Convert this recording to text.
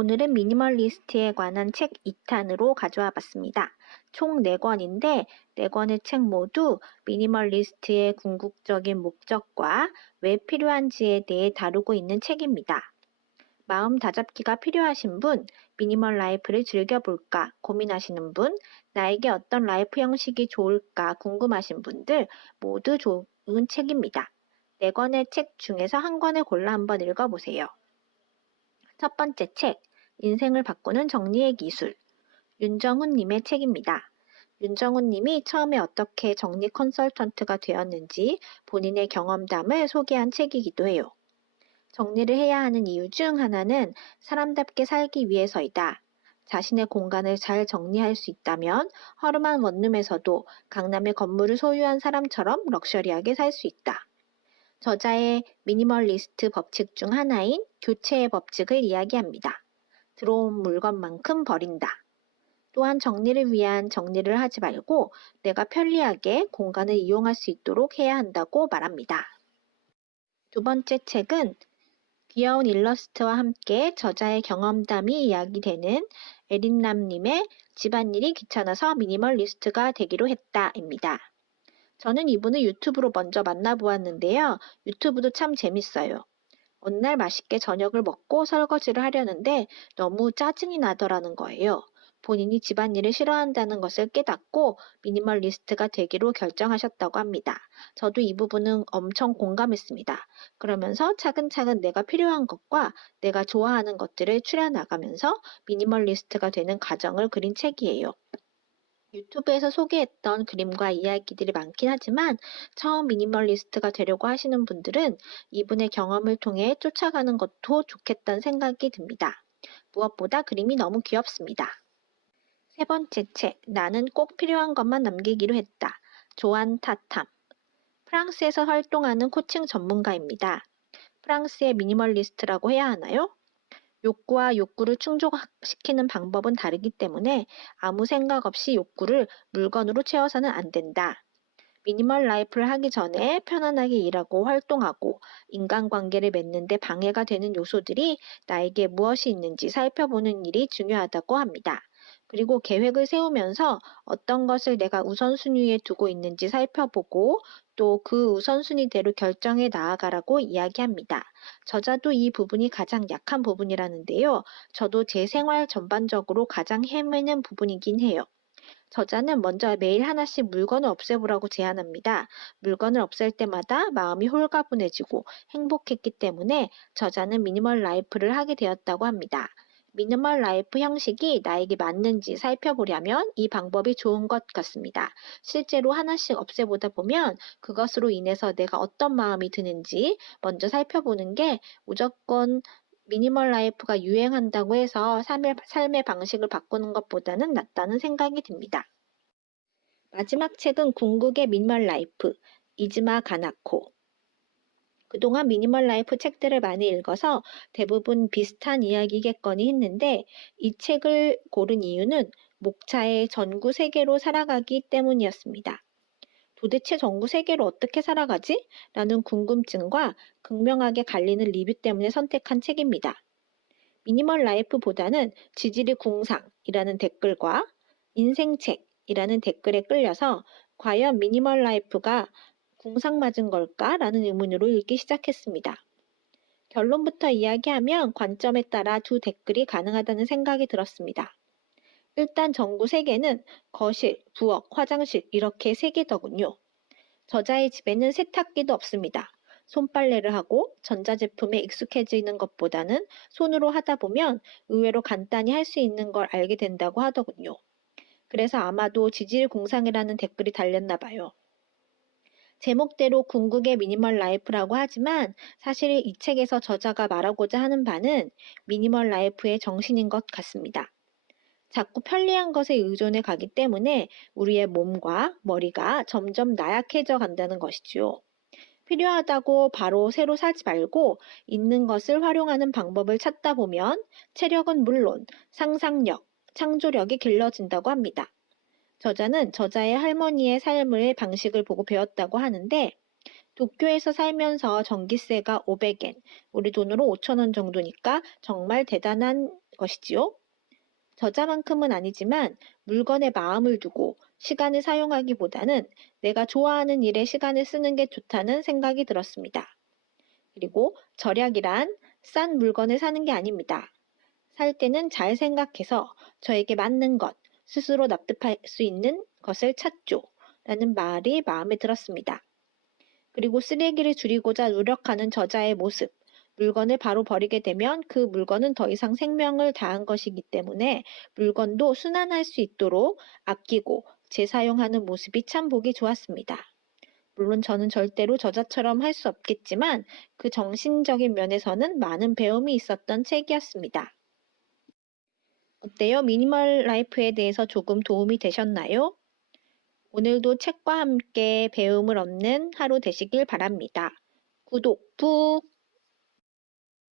오늘은 미니멀리스트에 관한 책 2탄으로 가져와 봤습니다. 총 4권인데 4권의 책 모두 미니멀리스트의 궁극적인 목적과 왜 필요한지에 대해 다루고 있는 책입니다. 마음 다잡기가 필요하신 분, 미니멀 라이프를 즐겨볼까 고민하시는 분, 나에게 어떤 라이프 형식이 좋을까 궁금하신 분들 모두 좋은 책입니다. 4권의 책 중에서 한 권을 골라 한번 읽어보세요. 첫 번째 책, 인생을 바꾸는 정리의 기술. 윤정훈 님의 책입니다. 윤정훈 님이 처음에 어떻게 정리 컨설턴트가 되었는지 본인의 경험담을 소개한 책이기도 해요. 정리를 해야 하는 이유 중 하나는 사람답게 살기 위해서이다. 자신의 공간을 잘 정리할 수 있다면 허름한 원룸에서도 강남의 건물을 소유한 사람처럼 럭셔리하게 살 수 있다. 저자의 미니멀리스트 법칙 중 하나인 교체의 법칙을 이야기합니다. 들어온 물건만큼 버린다. 또한 정리를 위한 정리를 하지 말고 내가 편리하게 공간을 이용할 수 있도록 해야 한다고 말합니다. 두 번째 책은 귀여운 일러스트와 함께 저자의 경험담이 이야기되는 에린남님의 집안일이 귀찮아서 미니멀리스트가 되기로 했다입니다. 저는 이분을 유튜브로 먼저 만나보았는데요. 유튜브도 참 재밌어요. 어느 날 맛있게 저녁을 먹고 설거지를 하려는데 너무 짜증이 나더라는 거예요. 본인이 집안일을 싫어한다는 것을 깨닫고 미니멀리스트가 되기로 결정하셨다고 합니다. 저도 이 부분은 엄청 공감했습니다. 그러면서 차근차근 내가 필요한 것과 내가 좋아하는 것들을 추려나가면서 미니멀리스트가 되는 과정을 그린 책이에요. 유튜브에서 소개했던 그림과 이야기들이 많긴 하지만 처음 미니멀리스트가 되려고 하시는 분들은 이분의 경험을 통해 쫓아가는 것도 좋겠다는 생각이 듭니다. 무엇보다 그림이 너무 귀엽습니다. 세 번째 책, 나는 꼭 필요한 것만 남기기로 했다. 조안 타탐. 프랑스에서 활동하는 코칭 전문가입니다. 프랑스의 미니멀리스트라고 해야 하나요? 욕구와 욕구를 충족시키는 방법은 다르기 때문에 아무 생각 없이 욕구를 물건으로 채워서는 안 된다. 미니멀 라이프를 하기 전에 편안하게 일하고 활동하고 인간관계를 맺는 데 방해가 되는 요소들이 나에게 무엇이 있는지 살펴보는 일이 중요하다고 합니다. 그리고 계획을 세우면서 어떤 것을 내가 우선순위에 두고 있는지 살펴보고 또 그 우선순위대로 결정해 나아가라고 이야기합니다. 저자도 이 부분이 가장 약한 부분이라는데요. 저도 제 생활 전반적으로 가장 헤매는 부분이긴 해요. 저자는 먼저 매일 하나씩 물건을 없애보라고 제안합니다. 물건을 없앨 때마다 마음이 홀가분해지고 행복했기 때문에 저자는 미니멀 라이프를 하게 되었다고 합니다. 미니멀 라이프 형식이 나에게 맞는지 살펴보려면 이 방법이 좋은 것 같습니다. 실제로 하나씩 없애보다 보면 그것으로 인해서 내가 어떤 마음이 드는지 먼저 살펴보는 게 무조건 미니멀 라이프가 유행한다고 해서 삶의 방식을 바꾸는 것보다는 낫다는 생각이 듭니다. 마지막 책은 궁극의 미니멀 라이프, 이즈마 가나코. 그동안 미니멀 라이프 책들을 많이 읽어서 대부분 비슷한 이야기겠거니 했는데 이 책을 고른 이유는 목차의 전구 세계로 살아가기 때문이었습니다. 도대체 전구 세계로 어떻게 살아가지? 라는 궁금증과 극명하게 갈리는 리뷰 때문에 선택한 책입니다. 미니멀 라이프보다는 지질이 궁상이라는 댓글과 인생책이라는 댓글에 끌려서 과연 미니멀 라이프가 궁상 맞은 걸까? 라는 의문으로 읽기 시작했습니다. 결론부터 이야기하면 관점에 따라 두 댓글이 가능하다는 생각이 들었습니다. 일단 전구 3개는 거실, 부엌, 화장실 이렇게 3개더군요. 저자의 집에는 세탁기도 없습니다. 손빨래를 하고 전자제품에 익숙해지는 것보다는 손으로 하다 보면 의외로 간단히 할 수 있는 걸 알게 된다고 하더군요. 그래서 아마도 지질공상이라는 댓글이 달렸나 봐요. 제목대로 궁극의 미니멀 라이프라고 하지만 사실 이 책에서 저자가 말하고자 하는 바는 미니멀 라이프의 정신인 것 같습니다. 자꾸 편리한 것에 의존해 가기 때문에 우리의 몸과 머리가 점점 나약해져 간다는 것이지요. 필요하다고 바로 새로 사지 말고 있는 것을 활용하는 방법을 찾다 보면 체력은 물론 상상력, 창조력이 길러진다고 합니다. 저자는 저자의 할머니의 삶의 방식을 보고 배웠다고 하는데 도쿄에서 살면서 전기세가 500엔, 우리 돈으로 5,000원 정도니까 정말 대단한 것이지요. 저자만큼은 아니지만 물건에 마음을 두고 시간을 사용하기보다는 내가 좋아하는 일에 시간을 쓰는 게 좋다는 생각이 들었습니다. 그리고 절약이란 싼 물건을 사는 게 아닙니다. 살 때는 잘 생각해서 저에게 맞는 것, 스스로 납득할 수 있는 것을 찾죠. 라는 말이 마음에 들었습니다. 그리고 쓰레기를 줄이고자 노력하는 저자의 모습, 물건을 바로 버리게 되면 그 물건은 더 이상 생명을 다한 것이기 때문에 물건도 순환할 수 있도록 아끼고 재사용하는 모습이 참 보기 좋았습니다. 물론 저는 절대로 저자처럼 할 수 없겠지만 그 정신적인 면에서는 많은 배움이 있었던 책이었습니다. 어때요? 미니멀 라이프에 대해서 조금 도움이 되셨나요? 오늘도 책과 함께 배움을 얻는 하루 되시길 바랍니다. 구독 꾹!